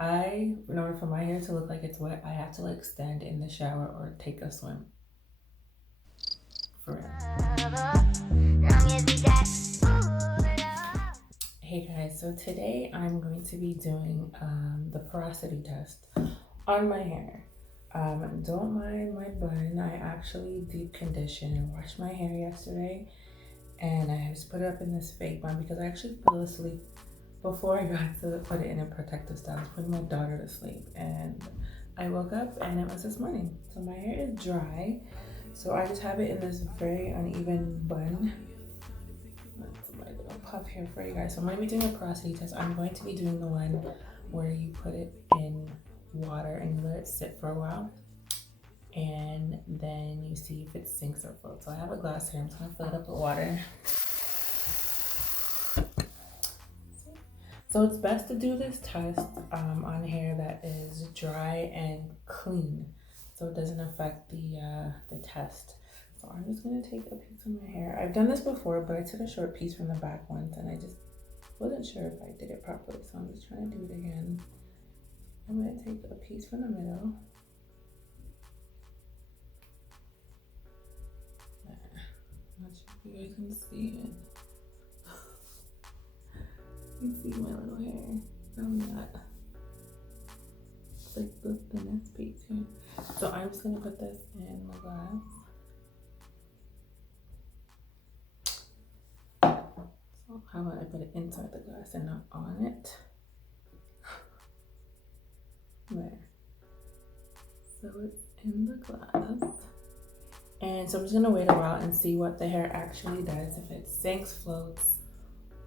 In order for my hair to look like it's wet, I have to like stand in the shower or take a swim. For real. Hey guys, so today I'm going to be doing the porosity test on my hair. Don't mind my bun. I actually deep conditioned and washed my hair yesterday, and I just put it up in this fake bun because I actually fell asleep before I got to put it in a protective style. I was putting my daughter to sleep, and I woke up and it was this morning. So my hair is dry, so I just have it in this very uneven bun. That's my little puff here for you guys. So I'm going to be doing a porosity test. I'm going to be doing the one where you put it in water and you let it sit for a while, and then you see if it sinks or floats. So I have a glass here. I'm just going to fill it up with water. So it's best to do this test on hair that is dry and clean, so it doesn't affect the test. So I'm just gonna take a piece of my hair. I've done this before, but I took a short piece from the back once and I just wasn't sure if I did it properly. So I'm just trying to do it again. I'm gonna take a piece from the middle. I'm not sure if you guys can see it. You can see my little hair. Probably not. It's like the thinnest piece here. So I'm just gonna put this in the glass. So how about I put it inside the glass and not on it? There. So it's in the glass. And so I'm just gonna wait a while and see what the hair actually does, if it sinks, floats,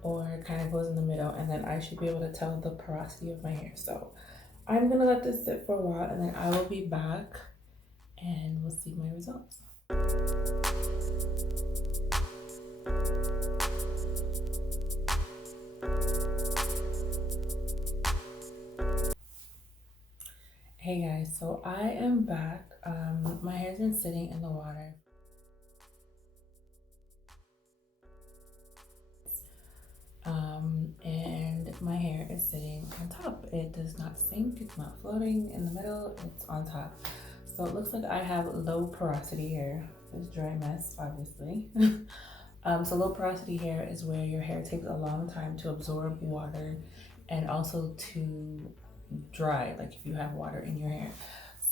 or kind of goes in the middle, and then I should be able to tell the porosity of my hair. So I'm gonna let this sit for a while, and then I will be back and we'll see my results. Hey guys, so I am back. My hair's been sitting in the water. And my hair is sitting on top. It does not sink, it's not floating in the middle, it's on top. So it looks like I have low porosity hair. This dry mess, obviously. So low porosity hair is where your hair takes a long time to absorb water and also to dry, like if you have water in your hair.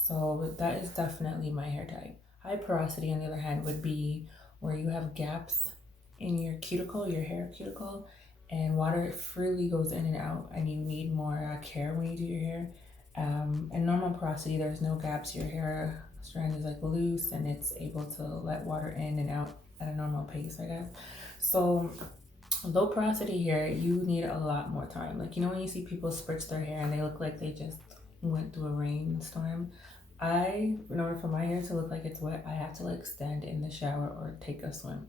So that is definitely my hair type. High porosity, on the other hand, would be where you have gaps in your cuticle, your hair cuticle, and water freely goes in and out, and you need more care when you do your hair. And normal porosity, there's no gaps. Your hair strand is like loose and it's able to let water in and out at a normal pace, I guess. So low porosity hair, you need a lot more time. Like, you know, when you see people spritz their hair and they look like they just went through a rainstorm, in order for my hair to look like it's wet, I have to like stand in the shower or take a swim.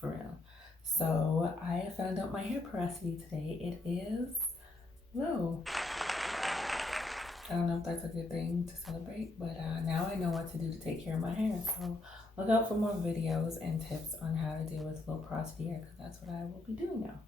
For real. So I found out my hair porosity today. It is low. I don't know if that's a good thing to celebrate, but now I know what to do to take care of my hair. So look out for more videos and tips on how to deal with low porosity hair, because that's what I will be doing now.